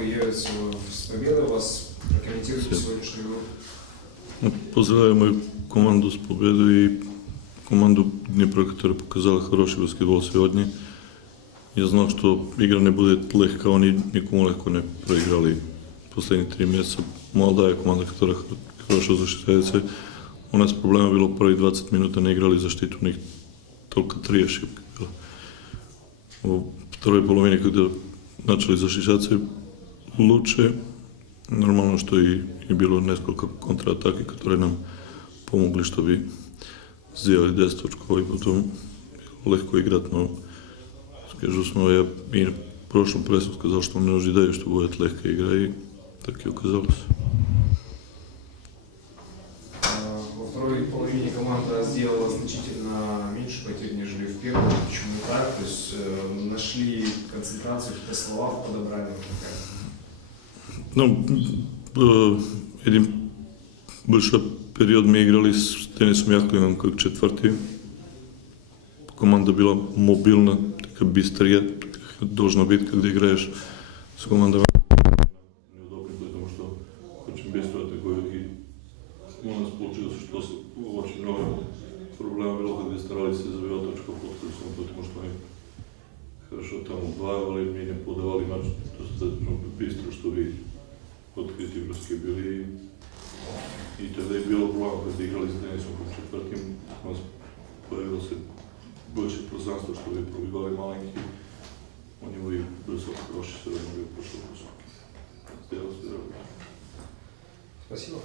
команду явится вас. Прокомментируйте Всё. сегодняшнюю игру. Ну, Поздравляю мою команду з победою і команду Дніпра, яка показала хороший баскетбол сьогодні. Я знав, що игра не буде легка, вони нікому легко не проиграли последні три мjeseca. Молодая команда, которая хорошо защищается. У нас problema bilo prvih 20 minuta ne igrali zaštitu, njih toliko tri ошибки bilo. U второй половине, когда начали защищать се лучше, Нормально, что и, и было несколько контратаки, которые нам помогли, чтобы сделали 10 очков и потом было легко играть, но скажу снова, я и в прошлом прессу сказал, что не ожидаю, что будет легкая игра, и так и оказалось. А, Во второй половине команда сделала значительно меньше потерь, нежели в первой. Почему так? То есть э, нашли концентрацию, какие-то слова подобрали. ну, един бърша период ми играли с тенисом Јако имам како четврти. Команда била мобилна, така бистрија, така должна битка да играеш с команда хорошо там удваивали, мне не подавали матч, то есть быстро, что видишь. Grčke bili i tada je bilo problem kad ste igrali s Denisom u četvrtim, pojavilo se veće prostranstvo što bi probivali malenki, oni je uvijek brzo prošli se da vreme bio prošao po svaki. Zdjelo se, da- Спасибо.